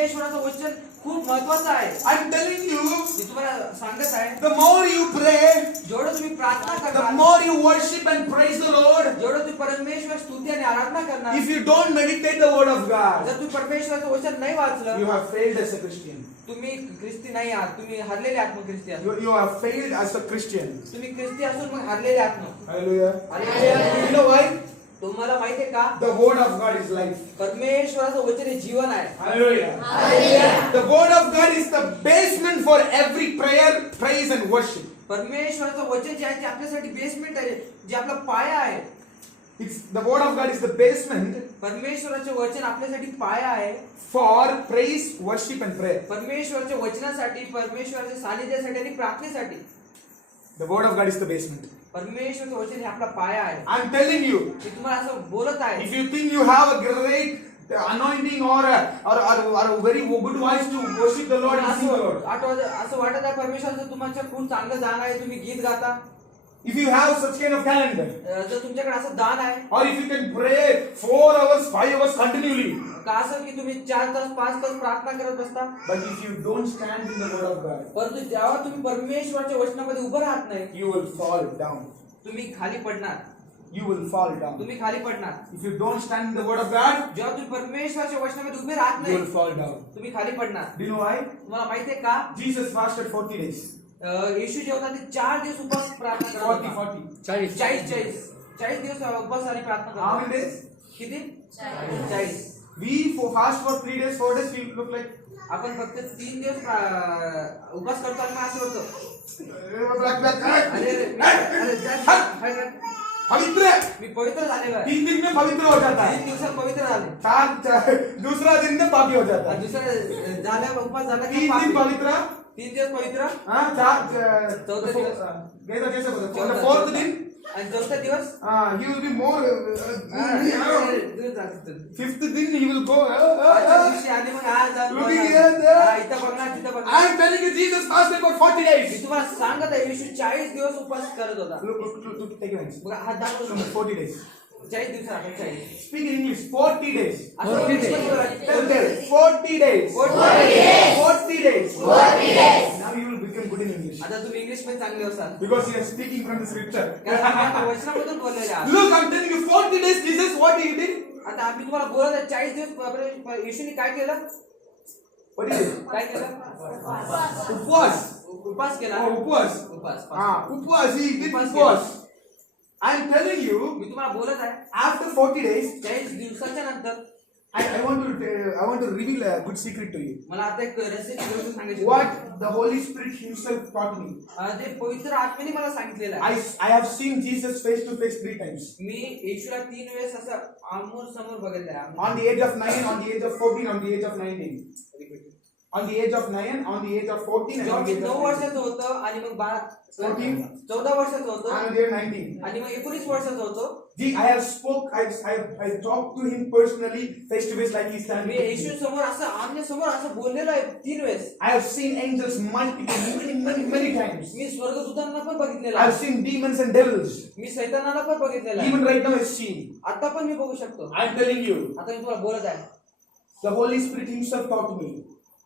परमेश्वराचं वचन खूप महत्त्वाचं आहे. I'm telling you, मी तुम्हाला सांगत आहे, the more you pray, जेवढं तुम्ही प्रार्थना the करणार, more you worship and praise the Lord, जेवढं तुम्ही परमेश्वर स्तुती आणि आराधना करणार, if you don't meditate the word of God, जर तुम्ही परमेश्वराचं वचन नाही वाचलं, you have failed as a Christian. तुम्ही ख्रिस्ती नाही आहात, तुम्ही हरलेले आहात. मग ख्रिस्ती आहात, You have failed as a Christian. तुम्ही ख्रिस्ती असून मग हरलेले आहात. मग Hallelujah. Hallelujah. You know why? तुम्हाला माहिती आहे का, The word of God is life. परमेश्वराचं वचन हे जीवन आहे. Hallelujah. The word of God is the basement for every prayer, praise and worship. परमेश्वराचं वचन जे आहे ते आपल्यासाठी बेसमेंट आहे, जे आपला पाया आहे. The word of God is the basement परमेश्वराचे वचन आपल्यासाठी पाया आहे. for praise, worship and prayer. परमेश्वराच्या वचनासाठी, परमेश्वराच्या सानिध्यासाठी आणि प्रार्थनेसाठी The word of God is the basement. परमेश्वराचं वचन हे आपला पाया आहे. I'm telling you, मी तुम्हाला असं बोलत आहे, if you think you have a great anointing or a very good voice to worship the Lord and sing the Lord. असं वाटत आहे परमेश्वराचं तुमच्या खूप चांगलं दान आहे, तुम्ही गीत गाता. If you have such kind of talent, जर तुमच्याकडे असं दान आहे, or if you can pray 4 hours, 5 hours continually, का असं की तुम्ही 4 तास 5 तास प्रार्थना करत बसता, but if you don't stand in the word of God, परंतु जेव्हा तुम्ही परमेश्वराच्या वचनामध्ये उभं राहत नाही, you will fall down. तुम्ही खाली पडणार. You will fall down. तुम्ही खाली पडणार. If you don't stand in the word of God, जेव्हा तुम्ही परमेश्वराच्या वचनामध्ये उभे राहत you नाही, will fall down. तुम्ही खाली पडणार. Do you know why? तुम्हाला माहिती आहे का, Jesus fasted 40 days. येशू जेव्हा ते 4 दिवस उपवास प्रार्थना करत 40, होता. 40. 40 दिवस उपवास आणि प्रार्थना करत How होता. many days? किती? 40. We fast for 3 days, 4 days, we look like आपण फक्त 3 दिवस उपवास करतो आणि मग असं होतं, अरे पवित्र. मी पवित्र झालेलो आहे. 3 दिन में पवित्र हो जाता 3 है. दिवसात पवित्र झाले. 4 दूसरा दिन में पापी हो जाता है. दुसऱ्या झाल्या उपवास झाला की 3 दिन पापी. पवित्र. 3 दिवस पवित्र हाँ, चौथा दिवस. जैसे बोलते हैं 4th दिन आणि चौथा दिवस he will be more 5th दिन he will go आणि मग आज looking here there. इथं बघणार तिथं बघणार. I am telling you, Jesus fasted for 40 me days. तुम्हाला सांगत आहे, येशू 40 दिवस उपवास करत होता. Look, take it nice. बघा हात दाखवतो. 40 days. 40 दिवसात 40. Speak in English. 40 days. 40 days. Tell them 40 days. 40 days. 40 days. 40 days. Now you will become good in English आता तुम्ही इंग्लिश मध्ये चांगले असाल, because you are speaking from the scripture. कारण तुम्ही आता वचनामधून बोललेले आहात. Look, I'm telling you, 40 days. Jesus, what he did? आता आम्ही तुम्हाला बोलत आहे, 40 दिवस येशूने काय केलं? What he did? काय केलं? Upwas. उपवास केला. Oh, upwas. उपवास. Upwas. He did Upwas upwas. I'm telling you, मी तुम्हाला बोलत आहे, after 40 days, 40 दिवसाच्या नंतर I want to reveal a good secret to you. मला आता एक रहस्याची गोष्ट सांगायची. What the Holy Spirit Himself taught me. ते पवित्र आत्म्याने मला सांगितलेलं आहे. I have seen Jesus face to face 3 times. मी येशूला 3 वेळेस असं आमोर समोर बघितलं आहे. On the age of 9, on the age of 14, on the age of 19. On the age of 9, on the age of 14, and जेव्हा on me the age 9 of 19. वर्षाचं होतं आणि मग 14 वर्षाचं होतं And on the age of 19. आणि मग 19 वर्षाचं होतो. I talked to him personally, face to face, like he's me standing. येशू समोर असं आमने समोर असं बोललेलो आहे 3 वेळेस. I have seen angels many times. मी स्वर्गदूतांना पण बघितलेलं I have आहे. seen demons and devils. मी सैतानाला पण बघितलेलं आहे. Even right now I see. आता पण मी बघू शकतो. I am telling you, आता मी तुम्हाला बोलत आहे, the Holy Spirit Himself taught me.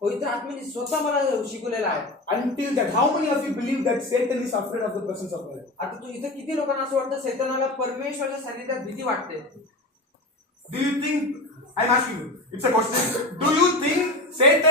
पवित्र आत्म्याने स्वतः मला शिकवलेलं आहे. Until that, how many of you believe that Satan is afraid of the presence of God? आता तू इथं किती लोकांना असं वाटतं सैतानाला परमेश्वराच्या सानिध्यात भीती वाटते? Do you think, I'm asking you, it's a question. Do you think